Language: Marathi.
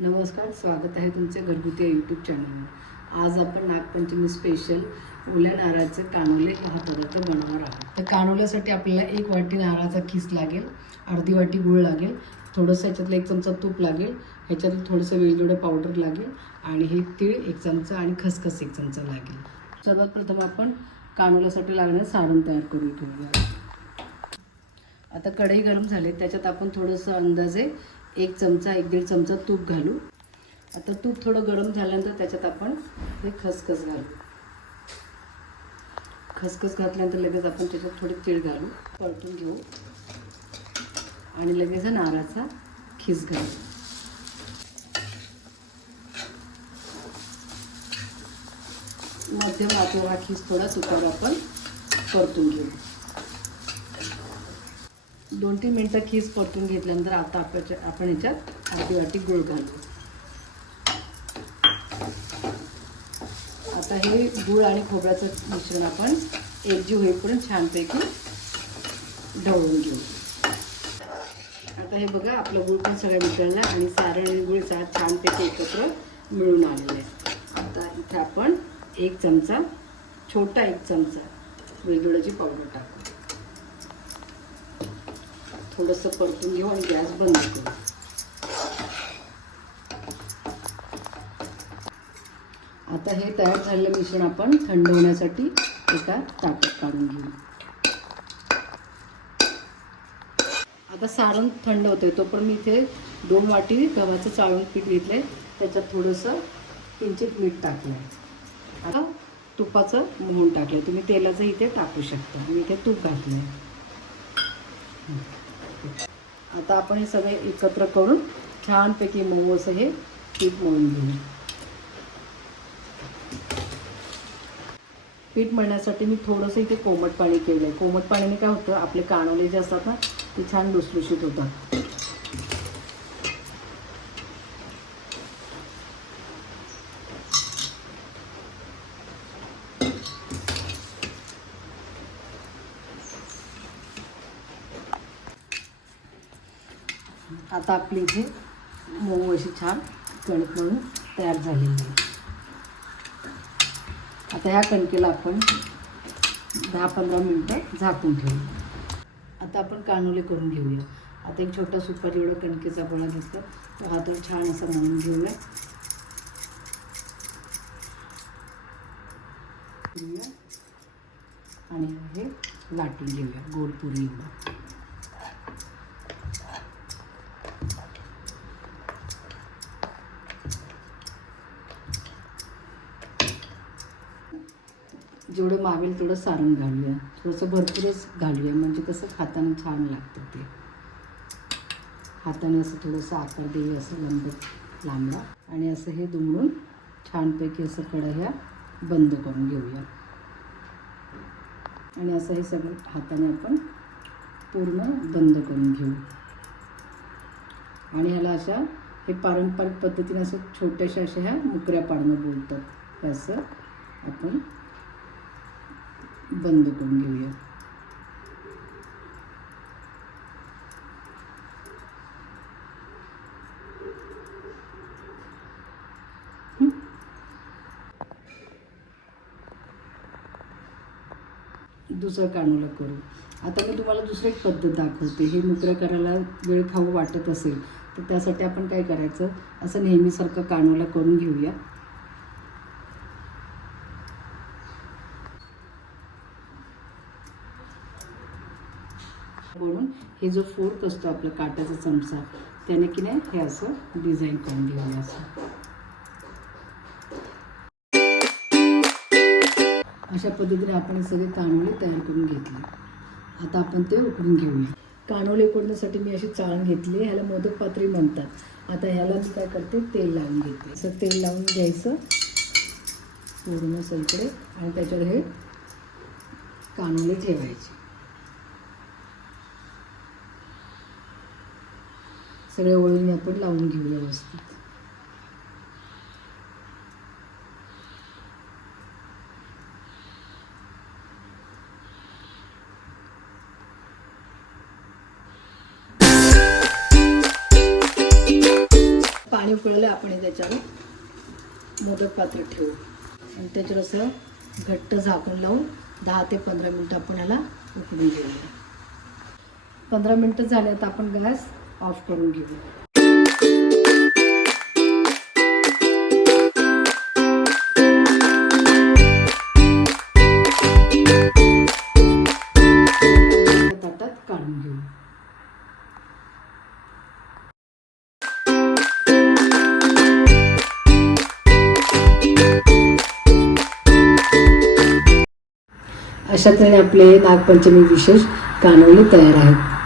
नमस्कार, स्वागत आहे तुमच्या घरगुती यूट्यूब चॅनलवर। आज आपण नागपंचमी स्पेशल ओल्या नारळाचे कानोले हा पदार्थ बनवणार आहोत। तर कानोल्यासाठी आपल्याला 1 वाटी नारळाचा खीस लागेल, अर्धी वाटी गूळ लागेल, थोडंसं ह्याच्यातलं 1 चमचा तूप लागेल, ह्याच्यात थोडंसं वेलदोडे पावडर लागेल आणि हे तीळ 1 चमचा आणि खसखस 1 चमचा लागेल। सर्वात प्रथम आपण कानोल्यासाठी लागणारे सारण तयार करून घेऊया। आता कढई गरम झाली, त्याच्यात आपण थोडंसं अंदाजे 1 चमचा 1-1.5 चमचा तूप घालू। आता तूप थोडं गरम झाल्यानंतर त्याच्यात आपण हे खसखस घालू। खसखस घातल्यानंतर लगेच आपण त्याच्यात थोडे तीळ घालू, परतून घेऊ आणि लगेच नारळाचा खीस घालू। मध्यम आचेवर हा खीस थोडा तुपावर आपण परतून घेऊ। 2-3 मिनिटं खीस परतून घेतल्यानंतर आता आपण ह्याच्यात अर्धी वाटी गूळ घालू। आता हे गूळ आणि खोबऱ्याचं मिश्रण आपण एकजीव होईपर्यंत छानपैकी ढवळून घेऊ। आता हे बघा, आपलं गूळ पण सगळं मिसळलं आणि सारण आणि गूळ छानपैकी एकत्र मिळून आलेलं आहे। आता इथे आपण 1 चमचा, छोटा 1 चमचा वेलदोड्याची पावडर टाकू। थोडंसं परतून घेऊ आणि गॅस बंद करू। आता हे तयार झालेलं मिश्रण आपण थंड होण्यासाठी एका ताटात काढून घेऊ। आता सारण थंड होते तोपर्यंत मी इथे 2 वाटी गव्हाचं चाळून पीठ घेतलंय, त्याच्यात थोडंसं किंचित मीठ टाकलंय। आता तुपाचं मोहन टाकलंय, तुम्ही तेलाचं इथे टाकू शकता। मी इथे तूप घातलंय। आता आपण हे सगळे एकत्र करून छानपैकी मऊ असं हे पीठ मळून घेऊ। पीठ मळण्यासाठी मी थोडंसं इथे कोमट पाणी केलं आहे। कोमट पाण्याने काय होतं, आपले कानोले जे असतात ना ते छान लुसलुशीत होतात। आता आपली इथे मऊ अशी छान कणिक मळून तयार झालेली आहे। आता ह्या कणकेला आपण 10-15 मिनिटं झाकून ठेवू। आता आपण कानोले करून घेऊया। आता एक छोटा सुपारी एवढा कणकेचा गोळा घेतला, तो हातावर छान असा मळून घेऊया आणि हे लाटून घेऊया गोल पुरी एवढा। जेवढं मावेल तेवढं सारण घालूया, थोडंसं भरपूरच घालूया, म्हणजे कसं खाताना छान लागतं। ते हाताने असं थोडंसं आकार देऊया, असं लांबडा आणि असं हे दुमडून छानपैकी असं कढया बंद करून घेऊया आणि असं हे सगळं हाताने आपण पूर्ण बंद करून घेऊ। आणि ह्याला अशा हे पारंपरिक पद्धतीने असं छोट्याशा अशा ह्या मुकऱ्या पाडणं बोलतात, असं आपण बंद करून घेऊया। दुसरं कानोला करू। आता मी तुम्हाला दुसरी एक पद्धत दाखवते। हे मुकऱ्या करायला वेळ खाऊ वाटत असेल तर त्यासाठी आपण काय करायचं, असं नेहमीसारखं कानोला करून घेऊया। म्हणून हे जो फोर्क असतो आपला काट्याचा चमचा, त्याने की नाही हे असं डिझाईन करून घेऊया। असं अशा पद्धतीने आपण हे सगळे कानोले तयार करून घेतले। आता आपण ते उकडून घेऊया। कानोले उकडण्यासाठी मी अशी चाळण घेतली, ह्याला मोदक पात्री म्हणतात। आता ह्याला मी काय करते, तेल लावून घेते। असं तेल लावून घ्यायचं पूर्ण सगळीकडे आणि त्याच्यावर हे कानोले ठेवायचे। सगळे वळून आपण लावून घेऊया व्यवस्थित। पाणी उकळलं आपण हे त्याच्यावर मोदक पात्र ठेवू आणि त्याच्यावर असं घट्ट झाकण लावून 10 ते 15 मिनटं आपण ह्याला उकळून घेऊया. 15 मिनटं झाले तर आपण गॅस ऑफ करून घेऊ. ताटात काढून घेऊ. अशा तऱ्हेने आपले नागपंचमी विशेष कानोले तयार आहेत.